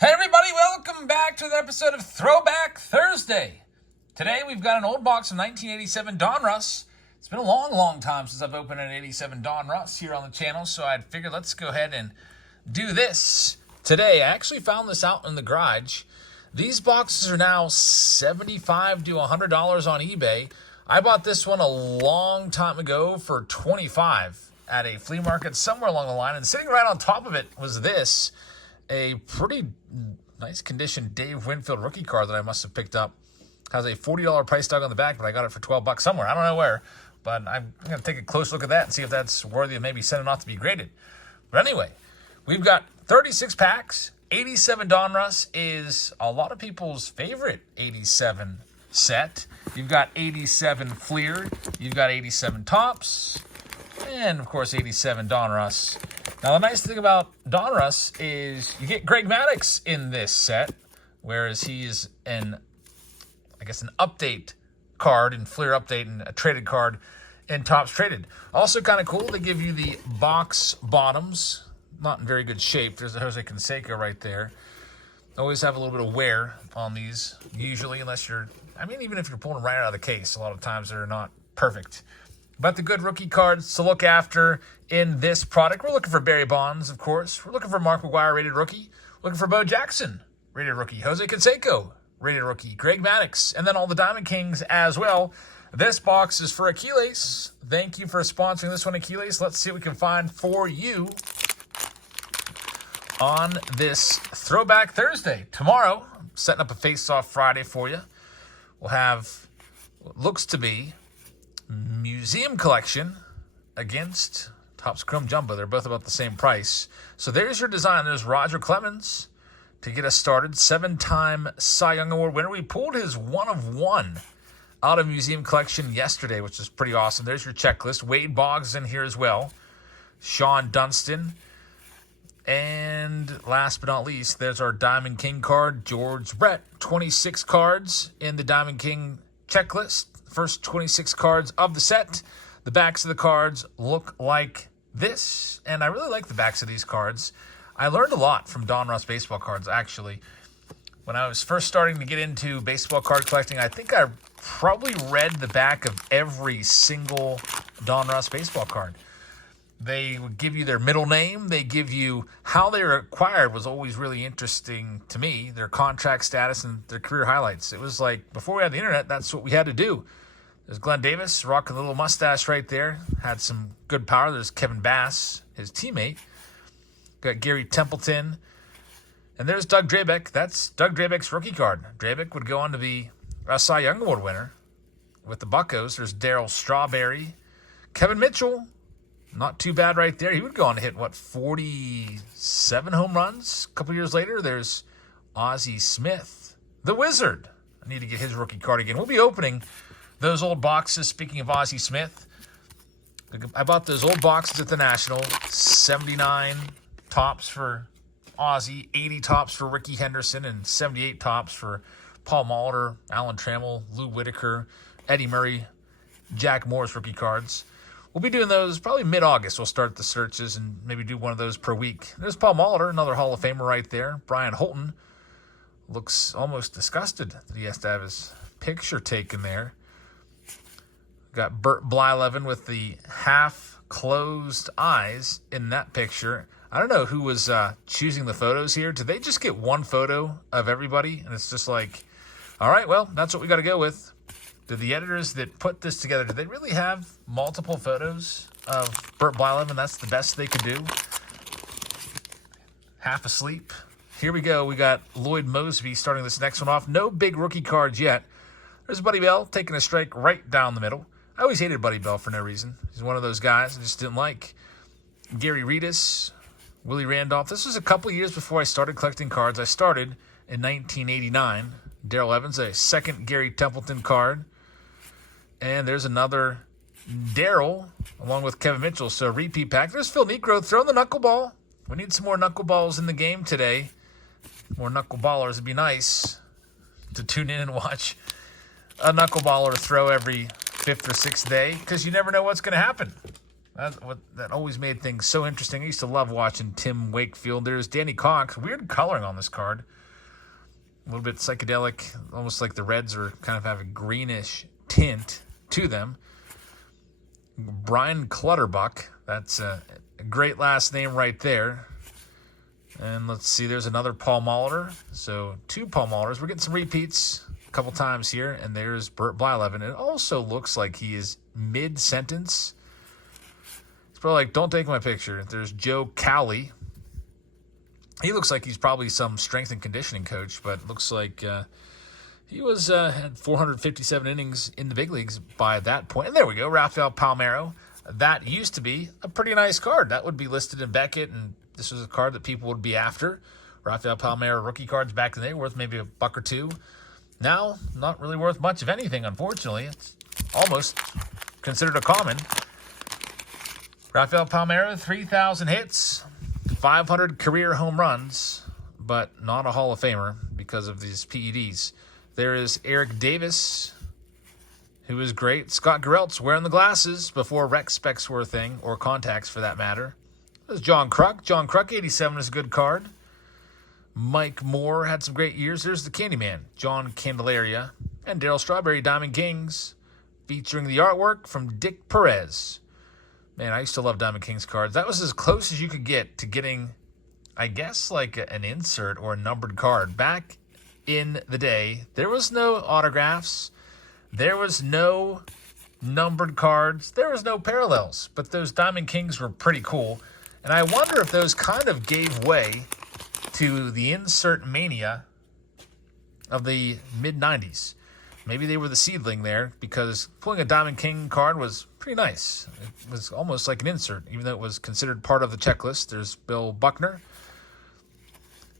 Hey everybody, welcome back to the episode of Throwback Thursday. Today we've got an old box of 1987 Donruss. It's been a long time since I've opened an 87 Donruss here on the channel, so I figured let's go ahead and do this today. I actually found this out in the garage. These boxes are now $75 to $100 on eBay. I bought this one a long time ago for $25 at a flea market somewhere along the line, and sitting right on top of it was this. A pretty nice condition Dave Winfield rookie card that I must have picked up. Has a $40 price tag on the back, but I got it for $12 somewhere. I don't know where, but I'm going to take a close look at that and see if that's worthy of maybe sending off to be graded. But anyway, we've got 36 packs. 87 Donruss is a lot of people's favorite 87 set. You've got 87 Fleer, you've got 87 Tops, and of course 87 Donruss. Now, the nice thing about Donruss is you get Greg Maddux in this set, whereas he's an update card in Fleer Update and a traded card in Topps Traded. Also kind of cool, they give you the box bottoms. Not in very good shape. There's a Jose Canseco right there. Always have a little bit of wear on these, usually, unless even if you're pulling them right out of the case, a lot of times they're not perfect. But the good rookie cards to look after in this product. We're looking for Barry Bonds, of course. We're looking for Mark McGwire, rated rookie. Looking for Bo Jackson, rated rookie. Jose Canseco, rated rookie. Greg Maddux, and then all the Diamond Kings as well. This box is for Achilles. Thank you for sponsoring this one, Achilles. Let's see what we can find for you on this Throwback Thursday. Tomorrow, I'm setting up a face-off Friday for you. We'll have what looks to be Museum Collection against Topps Chrome Jumbo. They're both about the same price. So there's your design. There's Roger Clemens to get us started. 7-time Cy Young Award winner. We pulled his 1 of 1 out of Museum Collection yesterday, which is pretty awesome. There's your checklist. Wade Boggs in here as well. Sean Dunston. And last but not least, there's our Diamond King card, George Brett. 26 cards in the Diamond King checklist. First 26 cards of the set. The backs of the cards look like this, and I really like the backs of these cards. I learned a lot from Donruss baseball cards, actually. When I was first starting to get into baseball card collecting, I think I probably read the back of every single Donruss baseball card. They would give you their middle name. They give you how they were acquired was always really interesting to me. Their contract status and their career highlights. It was like, before we had the internet, that's what we had to do. There's Glenn Davis, rocking the little mustache right there. Had some good power. There's Kevin Bass, his teammate. Got Gary Templeton. And there's Doug Drabek. That's Doug Drabek's rookie card. Drabek would go on to be a Cy Young Award winner with the Buccos. There's Darryl Strawberry. Kevin Mitchell. Not too bad right there. He would go on to hit, 47 home runs? A couple years later, there's Ozzie Smith, the Wizard. I need to get his rookie card again. We'll be opening those old boxes. Speaking of Ozzie Smith, I bought those old boxes at the National. 79 tops for Ozzie, 80 tops for Ricky Henderson, and 78 tops for Paul Molitor, Alan Trammell, Lou Whitaker, Eddie Murray, Jack Moore's rookie cards. We'll be doing those probably mid-August. We'll start the searches and maybe do one of those per week. There's Paul Molitor, another Hall of Famer right there. Brian Holton looks almost disgusted that he has to have his picture taken there. Got Bert Blyleven with the half-closed eyes in that picture. I don't know who was choosing the photos here. Did they just get one photo of everybody? And it's just like, all right, well, that's what we got to go with. Did the editors that put this together, did they really have multiple photos of Bert Blyleven? That's the best they could do. Half asleep. Here we go. We got Lloyd Mosby starting this next one off. No big rookie cards yet. There's Buddy Bell taking a strike right down the middle. I always hated Buddy Bell for no reason. He's one of those guys I just didn't like. Gary Reedus, Willie Randolph. This was a couple years before I started collecting cards. I started in 1989. Darrell Evans, a second Gary Templeton card. And there's another Darryl, along with Kevin Mitchell. So repeat pack. There's Phil Niekro throwing the knuckleball. We need some more knuckleballs in the game today. More knuckleballers. It'd be nice to tune in and watch a knuckleballer throw every 5th or 6th day, because you never know what's going to happen. That always made things so interesting. I used to love watching Tim Wakefield. There's Danny Cox. Weird coloring on this card. A little bit psychedelic, almost like the reds are kind of have a greenish tint to them. Brian Clutterbuck. That's a great last name right there. And let's see, there's another Paul Molitor. So 2 Paul Molitors. We're getting some repeats a couple times here. And there's Bert Blyleven. It also looks like he is mid-sentence. It's probably like, don't take my picture. There's Joe Cowley. He looks like he's probably some strength and conditioning coach, but looks like he was had 457 innings in the big leagues by that point. And there we go, Rafael Palmeiro. That used to be a pretty nice card. That would be listed in Beckett, and this was a card that people would be after. Rafael Palmeiro rookie cards back in the day worth maybe $1 or $2. Now, not really worth much of anything, unfortunately. It's almost considered a common. Rafael Palmeiro, 3,000 hits, 500 career home runs, but not a Hall of Famer because of these PEDs. There is Eric Davis, who is great. Scott Gereltz wearing the glasses before rec specs were a thing, or contacts for that matter. There's John Kruk. John Kruk, 87 is a good card. Mike Moore had some great years. There's the Candyman, John Candelaria, and Darryl Strawberry, Diamond Kings, featuring the artwork from Dick Perez. Man, I used to love Diamond Kings cards. That was as close as you could get to getting, I guess, like an insert or a numbered card. Back in the day, there was no autographs. There was no numbered cards. There was no parallels. But those Diamond Kings were pretty cool. And I wonder if those kind of gave way to the insert mania of the mid-90s. Maybe they were the seedling there, because pulling a Diamond King card was pretty nice. It was almost like an insert, even though it was considered part of the checklist. There's Bill Buckner,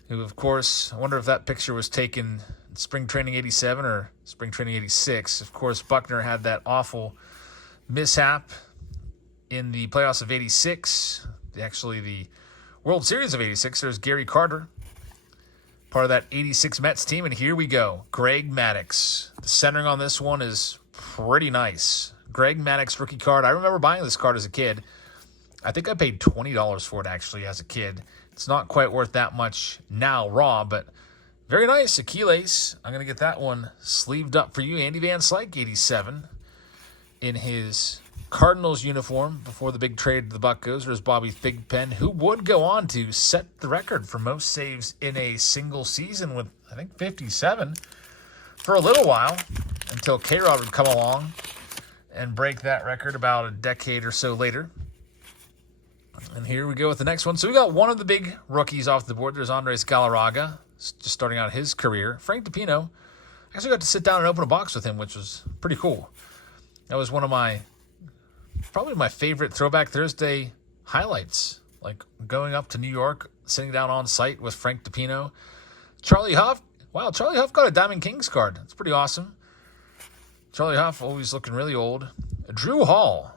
who, of course, I wonder if that picture was taken in Spring Training 87 or Spring Training 86. Of course, Buckner had that awful mishap in the playoffs of 86. Actually, the World Series of 86. There's Gary Carter, part of that 86 Mets team. And here we go. Greg Maddux. The centering on this one is pretty nice. Greg Maddux rookie card. I remember buying this card as a kid. I think I paid $20 for it, actually, as a kid. It's not quite worth that much now raw, but very nice. Achilles. I'm going to get that one sleeved up for you. Andy Van Slyke, 87, in his Cardinals uniform before the big trade to the Buccos. There's Bobby Thigpen, who would go on to set the record for most saves in a single season with, I think, 57 for a little while, until K-Rod would come along and break that record about a decade or so later. And here we go with the next one. So we got one of the big rookies off the board. There's Andres Galarraga, just starting out his career. Frank DiPino, I actually got to sit down and open a box with him, which was pretty cool. That was one of probably my favorite Throwback Thursday highlights, like going up to New York, sitting down on site with Frank DiPino. Charlie Huff. Wow, Charlie Huff got a Diamond Kings card. That's pretty awesome. Charlie Huff always looking really old. Drew Hall.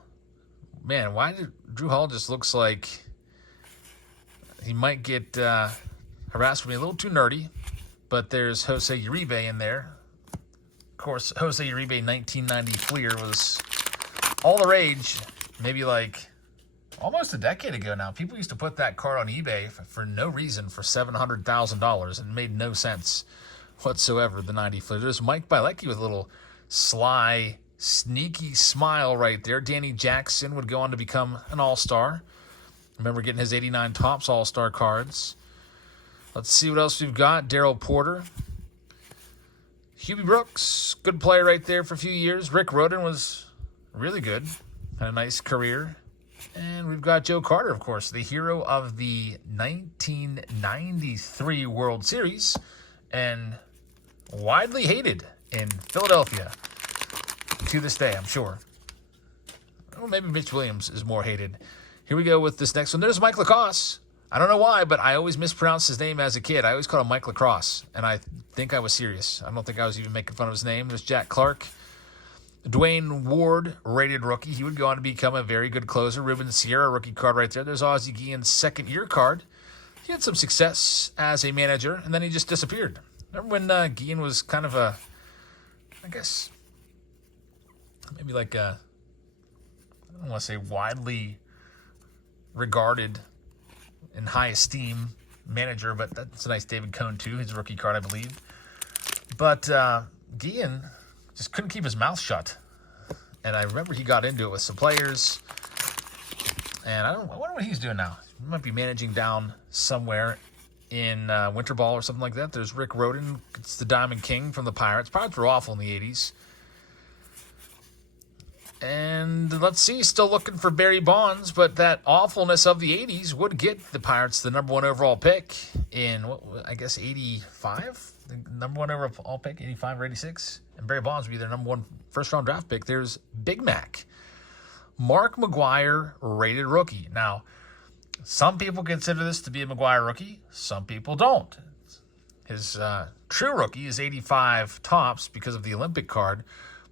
Man, why did Drew Hall just looks like he might get harassed for being a little too nerdy. But there's Jose Uribe in there. Of course, Jose Uribe 1990 Fleer was all the rage, maybe like almost a decade ago now. People used to put that card on eBay for no reason for $700,000, and it made no sense whatsoever, the 90 Fleer. There's Mike Bielecki with a little sly, sneaky smile right there. Danny Jackson would go on to become an all-star. Remember getting his 89 Topps all-star cards. Let's see what else we've got. Darryl Porter. Hubie Brooks, good player right there for a few years. Rick Rhoden was really good. Had a nice career. And we've got Joe Carter, of course, the hero of the 1993 World Series and widely hated in Philadelphia to this day, I'm sure. Well, maybe Mitch Williams is more hated. Here we go with this next one. There's Mike Lacoste. I don't know why, but I always mispronounced his name as a kid. I always called him Mike Lacrosse, and I think I was serious. I don't think I was even making fun of his name. There's Jack Clark. Dwayne Ward, rated rookie. He would go on to become a very good closer. Ruben Sierra, rookie card right there. There's Ozzie Guillen's second-year card. He had some success as a manager, and then he just disappeared. Remember when Guillen was kind of a, I guess, maybe like a, I don't want to say widely regarded in high esteem manager, but that's a nice David Cohn too, his rookie card, I believe. But Guillen just couldn't keep his mouth shut. And I remember he got into it with some players. And I wonder what he's doing now. He might be managing down somewhere in Winter Ball or something like that. There's Rick Roden. It's the Diamond King from the Pirates. Pirates were awful in the 80s. And let's see, still looking for Barry Bonds, but that awfulness of the 80s would get the Pirates the number 1 overall pick in, I guess, 85? The number 1 overall pick, 85 or 86? And Barry Bonds would be their number 1 first-round draft pick. There's Big Mac. Mark McGwire, rated rookie. Now, some people consider this to be a McGwire rookie. Some people don't. His true rookie is 85 tops because of the Olympic card.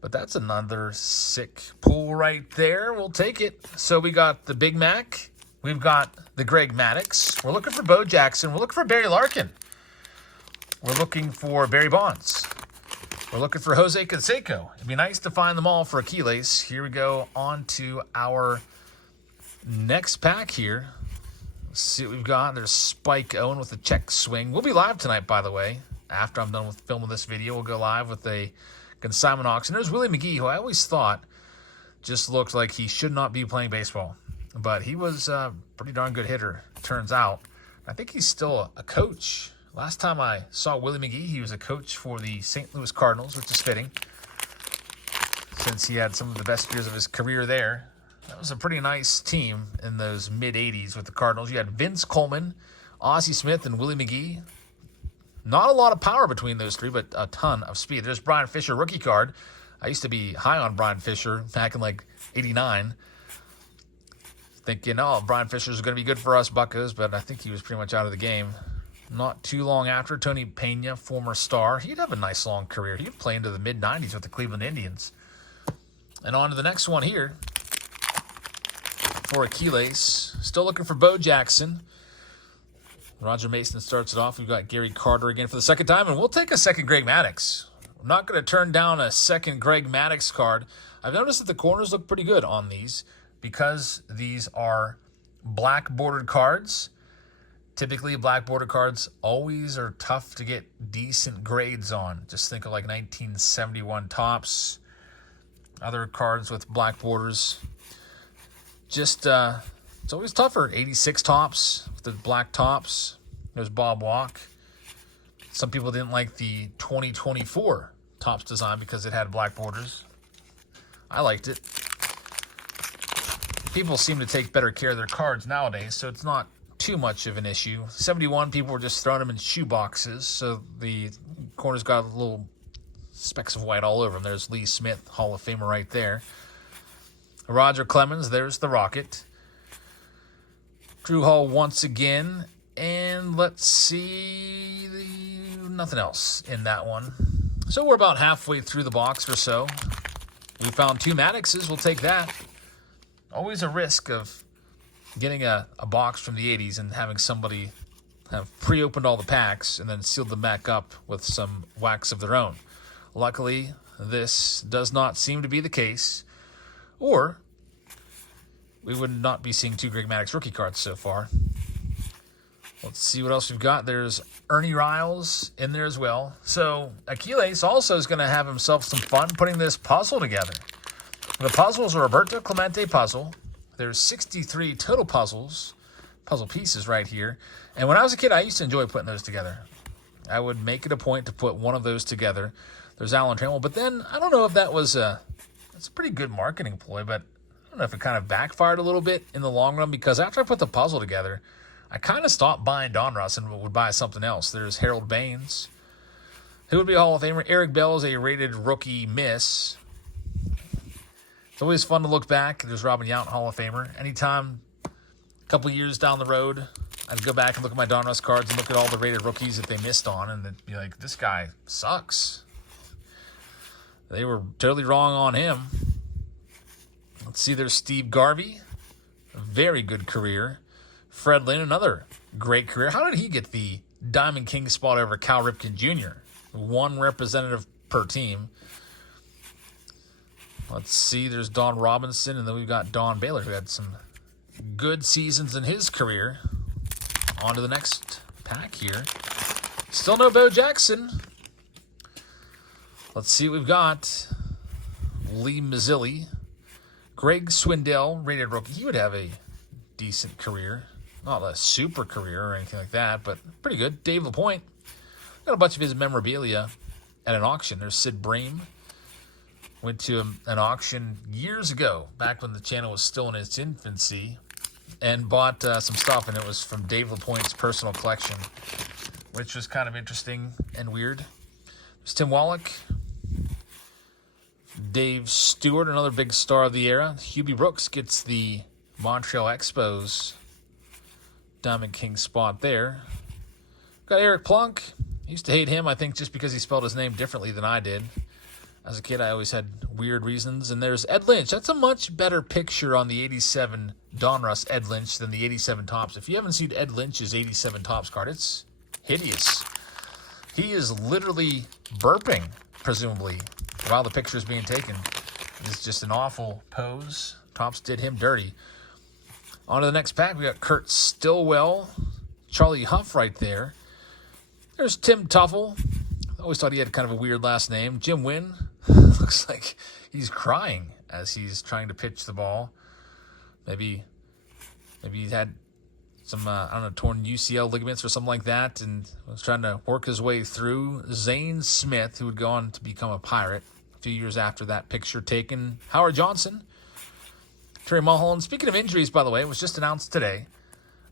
But that's another sick pool right there. We'll take it. So we got the Big Mac. We've got the Greg Maddux. We're looking for Bo Jackson. We're looking for Barry Larkin. We're looking for Barry Bonds. We're looking for Jose Canseco. It'd be nice to find them all for Achilles. Here we go on to our next pack here. Let's see what we've got. There's Spike Owen with a check swing. We'll be live tonight, by the way. After I'm done with filming this video, we'll go live with a consignment auction. There's Willie McGee, who I always thought just looked like he should not be playing baseball. But he was a pretty darn good hitter, turns out. I think he's still a coach. Last time I saw Willie McGee, he was a coach for the St. Louis Cardinals, which is fitting, since he had some of the best years of his career there. That was a pretty nice team in those mid-'80s with the Cardinals. You had Vince Coleman, Ozzie Smith, and Willie McGee. Not a lot of power between those three, but a ton of speed. There's Brian Fisher, rookie card. I used to be high on Brian Fisher back in like 89. Thinking, oh, Brian Fisher's going to be good for us Buccos, but I think he was pretty much out of the game. Not too long after, Tony Pena, former star. He'd have a nice long career. He'd play into the mid-'90s with the Cleveland Indians. And on to the next one here for Achilles. Still looking for Bo Jackson. Roger Mason starts it off. We've got Gary Carter again for the second time, and we'll take a second Greg Maddux. I'm not going to turn down a second Greg Maddux card. I've noticed that the corners look pretty good on these because these are black bordered cards. Typically, black border cards always are tough to get decent grades on. Just think of like 1971 tops, other cards with black borders. Just, it's always tougher. 86 tops with the black tops. There's Bob Walk. Some people didn't like the 2024 tops design because it had black borders. I liked it. People seem to take better care of their cards nowadays, so it's not too much of an issue. 71, people were just throwing them in shoe boxes, so the corners got little specks of white all over them. There's Lee Smith, Hall of Famer right there. Roger Clemens, there's the Rocket. Drew Hall once again, and let's see, nothing else in that one. So we're about halfway through the box or so. We found 2 Maddoxes, we'll take that. Always a risk of getting a box from the 80s and having somebody have pre-opened all the packs and then sealed them back up with some wax of their own. Luckily, this does not seem to be the case, or we would not be seeing 2 Greg Maddux rookie cards so far. Let's see what else we've got. There's Ernie Riles in there as well. So Achilles also is going to have himself some fun putting this puzzle together. The puzzles are Roberto Clemente puzzle. There's 63 total puzzle pieces right here. And when I was a kid, I used to enjoy putting those together. I would make it a point to put one of those together. There's Alan Trammell. But then, I don't know if that's a pretty good marketing ploy, but I don't know if it kind of backfired a little bit in the long run, because after I put the puzzle together, I kind of stopped buying Donruss and would buy something else. There's Harold Baines, who would be a Hall of Famer. Eric Bell is a rated rookie miss. It's always fun to look back. There's Robin Yount, Hall of Famer. Anytime, a couple years down the road, I'd go back and look at my Donruss cards and look at all the rated rookies that they missed on, and it'd be like, this guy sucks. They were totally wrong on him. Let's see, there's Steve Garvey. A very good career. Fred Lynn, another great career. How did he get the Diamond King spot over Cal Ripken Jr.? 1 representative per team. Let's see, there's Don Robinson, and then we've got Don Baylor, who had some good seasons in his career. On to the next pack here. Still no Bo Jackson. Let's see what we've got. Lee Mazzilli. Greg Swindell, rated rookie. He would have a decent career. Not a super career or anything like that, but pretty good. Dave LaPointe. Got a bunch of his memorabilia at an auction. There's Sid Bream. Went to an auction years ago, back when the channel was still in its infancy, and bought some stuff, and it was from Dave LaPointe's personal collection, which was kind of interesting and weird. There's Tim Wallach. Dave Stewart, another big star of the era. Hubie Brooks gets the Montreal Expos Diamond King spot there. Got Eric Plunk. I used to hate him, I think, just because he spelled his name differently than I did. As a kid, I always had weird reasons. And there's Ed Lynch. That's a much better picture on the 87 Donruss Ed Lynch than the 87 Topps. If you haven't seen Ed Lynch's 87 Topps card, it's hideous. He is literally burping, presumably, while the picture is being taken. It's just an awful pose. Topps did him dirty. On to the next pack. We got Kurt Stillwell, Charlie Huff right there. There's Tim Tuffle. I always thought he had kind of a weird last name. Jim Wynn. Looks like he's crying as he's trying to pitch the ball. Maybe he had some, torn UCL ligaments or something like that, and was trying to work his way through. Zane Smith, who would go on to become a Pirate a few years after that picture taken. Howard Johnson. Terry Mulholland. Speaking of injuries, by the way, it was just announced today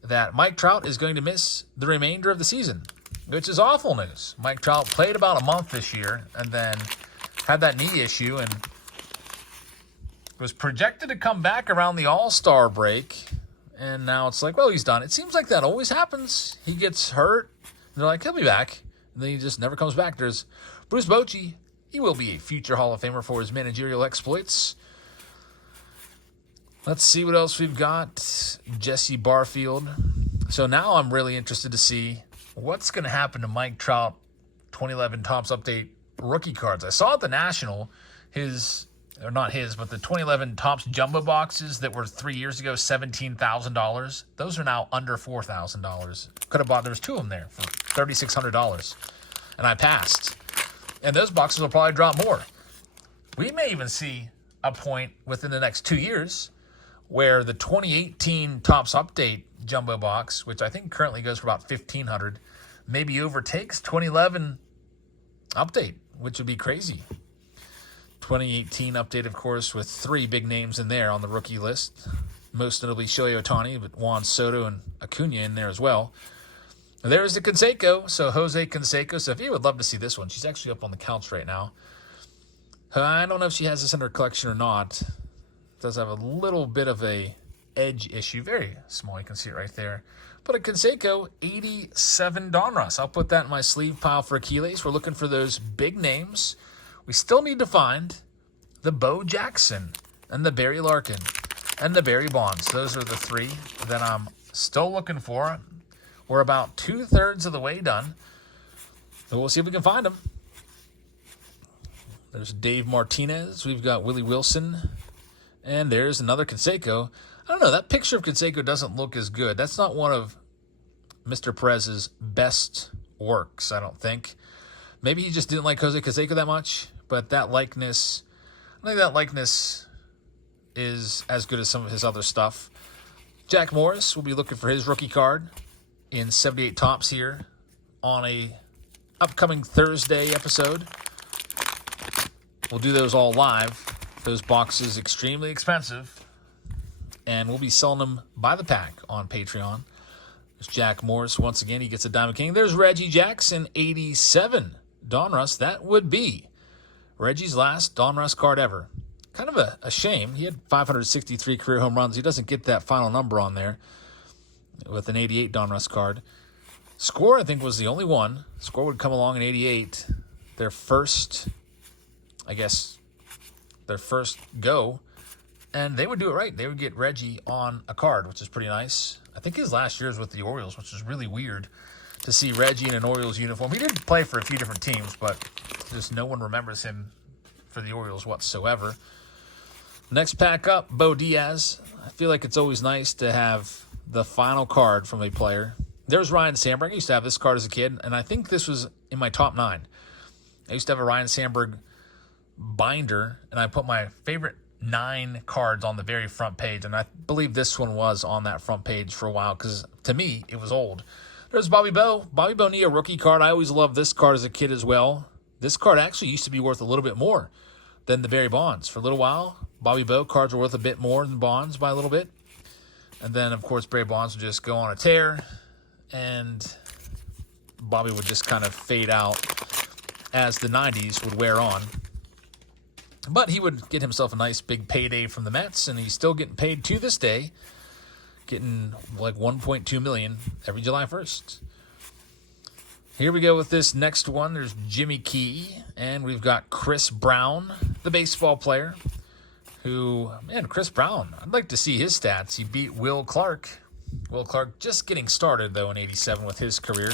that Mike Trout is going to miss the remainder of the season, which is awful news. Mike Trout played about a month this year and then had that knee issue and was projected to come back around the All-Star break. And now it's like, well, he's done. It seems like that always happens. He gets hurt, and they're like, he'll be back. And then he just never comes back. There's Bruce Bochy. He will be a future Hall of Famer for his managerial exploits. Let's see what else we've got. Jesse Barfield. So now I'm really interested to see what's going to happen to Mike Trout 2011 Topps Update rookie cards. I saw at the National but the 2011 Topps jumbo boxes that were 3 years ago, $17,000. Those are now under $4,000. Could have bought, there was two of them there for $3,600. And I passed. And those boxes will probably drop more. We may even see a point within the next 2 years where the 2018 Topps Update jumbo box, which I think currently goes for about $1,500, maybe overtakes 2011 Update, which would be crazy. 2018 Update, of course, with three big names in there on the rookie list. Most notably Shohei Ohtani, but Juan Soto and Acuna in there as well. There's the Canseco. So Jose Canseco. Sophia would love to see this one. She's actually up on the couch right now. I don't know if she has this in her collection or not. It does have a little bit of a edge issue. Very small. You can see it right there. But a Canseco 87 Donruss. I'll put that in my sleeve pile for Achilles. We're looking for those big names. We still need to find the Bo Jackson and the Barry Larkin and the Barry Bonds. Those are the three that I'm still looking for. We're about 2/3 of the way done. So we'll see if we can find them. There's Dave Martinez. We've got Willie Wilson. And there's another Canseco. I don't know. That picture of Canseco doesn't look as good. That's not one of Mr. Perez's best works, I don't think. Maybe he just didn't like Jose Canseco that much. But that likeness, I think that likeness is as good as some of his other stuff. Jack Morris will be looking for his rookie card in 78 Topps here on a upcoming Thursday episode. We'll do those all live. Those boxes extremely expensive. And we'll be selling them by the pack on Patreon. There's Jack Morris. Once again, he gets a Diamond King. There's Reggie Jackson, 87 Donruss. That would be Reggie's last Donruss card ever. Kind of a shame. He had 563 career home runs. He doesn't get that final number on there with an 88 Donruss card. Score, I think, was the only one. Score would come along in 88. Their first go. And they would do it right. They would get Reggie on a card, which is pretty nice. I think his last year was with the Orioles, which is really weird to see Reggie in an Orioles uniform. He did play for a few different teams, but just no one remembers him for the Orioles whatsoever. Next pack up, Bo Diaz. I feel like it's always nice to have the final card from a player. There's Ryan Sandberg. I used to have this card as a kid, and I think this was in my top 9. I used to have a Ryan Sandberg binder, and I put my favorite 9 cards on the very front page, and I believe this one was on that front page for a while because, to me, it was old. There's Bobby Bo. Bobby Bonilla rookie card. I always loved this card as a kid as well. This card actually used to be worth a little bit more than the Barry Bonds. For a little while, Bobby Bo cards were worth a bit more than Bonds by a little bit. And then, of course, Barry Bonds would just go on a tear, and Bobby would just kind of fade out as the 90s would wear on. But he would get himself a nice big payday from the Mets, and he's still getting paid to this day, getting like $1.2 million every July 1st. Here we go with this next one. There's Jimmy Key, and we've got Chris Brown, the baseball player, who, man, Chris Brown, I'd like to see his stats. He beat Will Clark. Will Clark just getting started, though, in 87 with his career.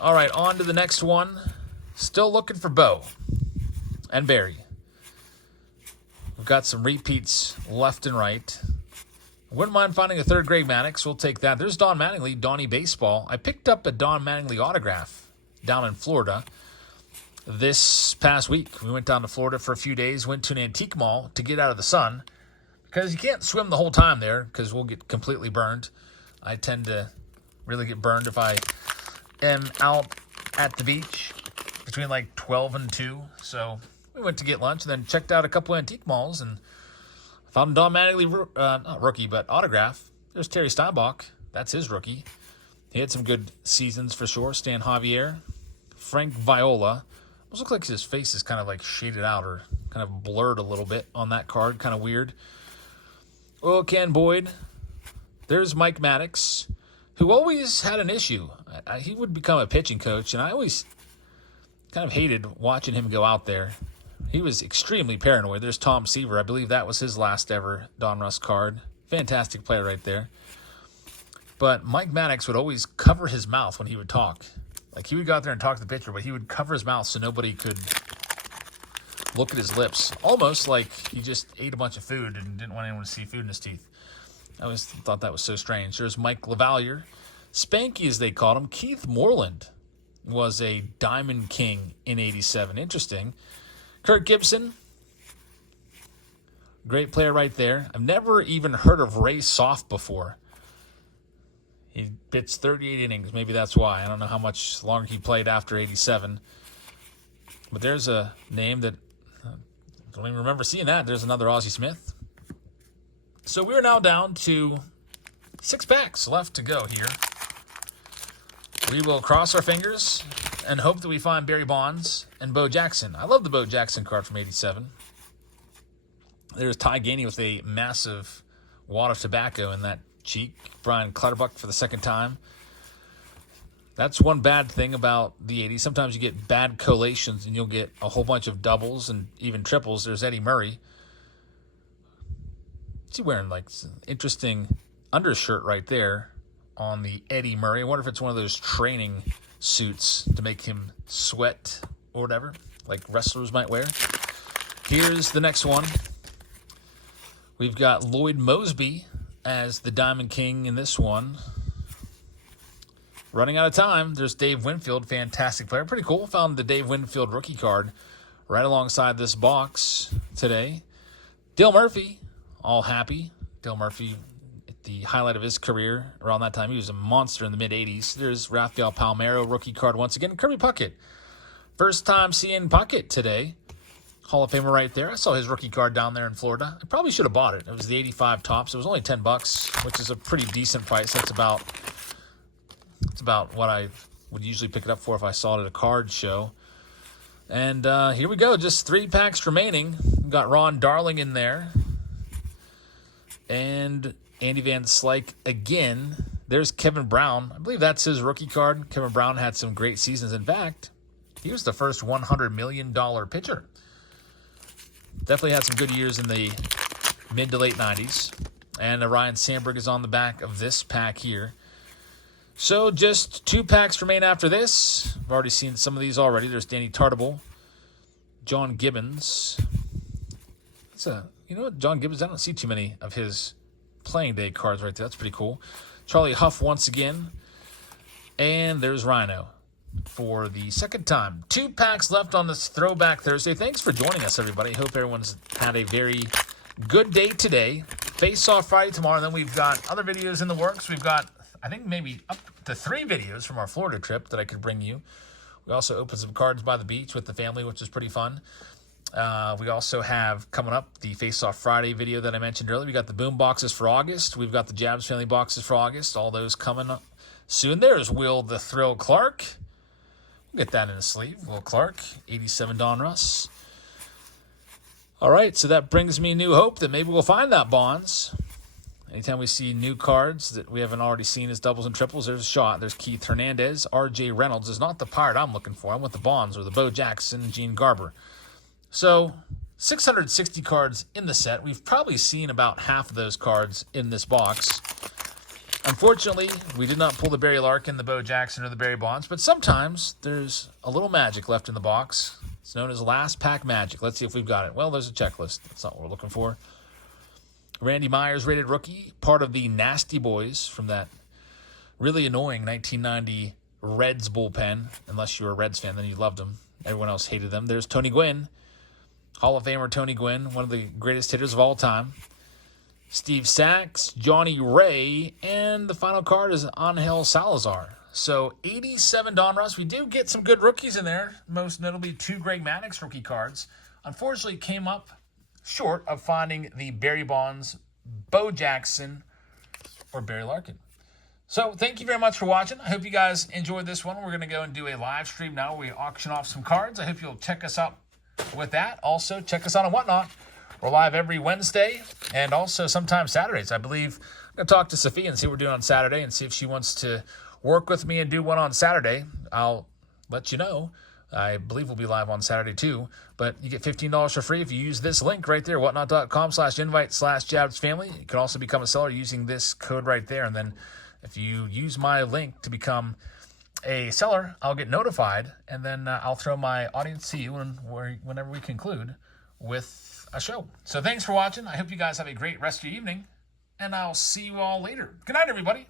All right, on to the next one. Still looking for Bo and Barry. We've got some repeats left and right. Wouldn't mind finding a third Greg Maddux. We'll take that. There's Don Mattingly, Donnie Baseball. I picked up a Don Mattingly autograph down in Florida this past week. We went down to Florida for a few days, went to an antique mall to get out of the sun because you can't swim the whole time there because we'll get completely burned. I tend to really get burned if I am out at the beach between like 12 and 2. So we went to get lunch and then checked out a couple of antique malls and found a Don Mattingly, not rookie, but autograph. There's Terry Steinbach. That's his rookie. He had some good seasons for sure. Stan Javier. Frank Viola. It looks like his face is kind of like shaded out or kind of blurred a little bit on that card. Kind of weird. Oh, Ken Boyd. There's Mike Maddux, who always had an issue. He would become a pitching coach, and I always kind of hated watching him go out there. He was extremely paranoid. There's Tom Seaver. I believe that was his last ever Donruss card. Fantastic player right there. But Mike Maddux would always cover his mouth when he would talk. Like, he would go out there and talk to the pitcher, but he would cover his mouth so nobody could look at his lips. Almost like he just ate a bunch of food and didn't want anyone to see food in his teeth. I always thought that was so strange. There's Mike LaValliere. Spanky, as they called him. Keith Moreland was a Diamond King in 87. Interesting. Kirk Gibson. Great player right there. I've never even heard of Ray Soft before. He pitched 38 innings. Maybe that's why. I don't know how much longer he played after 87. But there's a name that I don't even remember seeing that. There's another Ozzie Smith. So we're now down to 6 packs left to go here. We will cross our fingers and hope that we find Barry Bonds and Bo Jackson. I love the Bo Jackson card from 87. There's Ty Gainey with a massive wad of tobacco in that cheek. Brian Clutterbuck for the second time. That's one bad thing about the 80s. Sometimes you get bad collations and you'll get a whole bunch of doubles and even triples. There's Eddie Murray. What's he wearing? Like, interesting undershirt right there on the Eddie Murray. I wonder if it's one of those training suits to make him sweat or whatever, like wrestlers might wear. Here's the next one. We've got Lloyd Mosby as the Diamond King in this one. Running out of time. There's Dave Winfield, fantastic player. Pretty cool. Found the Dave Winfield rookie card right alongside this box today. Dale Murphy, all happy. Dale Murphy, at the highlight of his career around that time. He was a monster in the mid-'80s. There's Rafael Palmeiro, rookie card once again. Kirby Puckett. First time seeing Puckett today. Hall of Famer right there. I saw his rookie card down there in Florida. I probably should have bought it. It was the 85 tops. It was only $10, which is a pretty decent price. That's about what I would usually pick it up for if I saw it at a card show. And here we go. Just 3 packs remaining. We've got Ron Darling in there. And Andy Van Slyke again. There's Kevin Brown. I believe that's his rookie card. Kevin Brown had some great seasons. In fact, he was the first $100 million pitcher. Definitely had some good years in the mid to late 90s. And Ryan Sandberg is on the back of this pack here. So just 2 packs remain after this. I've already seen some of these already. There's Danny Tartable, John Gibbons. It's a you know what, John Gibbons, I don't see too many of his playing day cards right there. That's pretty cool. Charlie Huff once again. And there's Rhino for the second time. 2 packs left on this Throwback Thursday. Thanks for joining us, everybody. Hope everyone's had a very good day today. Face-Off Friday tomorrow. And then we've got other videos in the works. We've got, I think, maybe up to 3 videos from our Florida trip that I could bring you. We also opened some cards by the beach with the family, which is pretty fun. We also have coming up the Face-Off Friday video that I mentioned earlier. We got the boom boxes for August. We've got the Jabs family boxes for August. All those coming up soon. There's Will the Thrill Clark. We'll get that in a sleeve. Will Clark, 87 Donruss. All right, so that brings me new hope that maybe we'll find that Bonds. Anytime we see new cards that we haven't already seen as doubles and triples, there's a shot. There's Keith Hernandez. R.J. Reynolds is not the Pirate I'm looking for. I want the Bonds or the Bo Jackson, Gene Garber. So 660 cards in the set. We've probably seen about half of those cards in this box. Unfortunately, we did not pull the Barry Larkin, the Bo Jackson, or the Barry Bonds, but sometimes there's a little magic left in the box. It's known as last pack magic. Let's see if we've got it. Well, there's a checklist. That's not what we're looking for. Randy Myers, rated rookie, part of the Nasty Boys from that really annoying 1990 Reds bullpen. Unless you were a Reds fan, then you loved them. Everyone else hated them. There's Tony Gwynn, Hall of Famer Tony Gwynn, one of the greatest hitters of all time. Steve Sachs, Johnny Ray, and the final card is Angel Salazar. So 87 Donruss. We do get some good rookies in there, most notably 2 Greg Maddux rookie cards. Unfortunately, came up short of finding the Barry Bonds, Bo Jackson, or Barry Larkin. So thank you very much for watching. I hope you guys enjoyed this one. We're going to go and do a live stream now where we auction off some cards. I hope you'll check us out with that. Also, check us out on Whatnot. We're live every Wednesday and also sometimes Saturdays. I believe I'm going to talk to Sophia and see what we're doing on Saturday and see if she wants to work with me and do one on Saturday. I'll let you know. I believe we'll be live on Saturday too. But you get $15 for free if you use this link right there, whatnot.com/invite/JabsFamily. You can also become a seller using this code right there. And then if you use my link to become a seller, I'll get notified. And then I'll throw my audience to you whenever we conclude with a show. So thanks for watching. I hope you guys have a great rest of your evening. And I'll see you all later. Good night, everybody.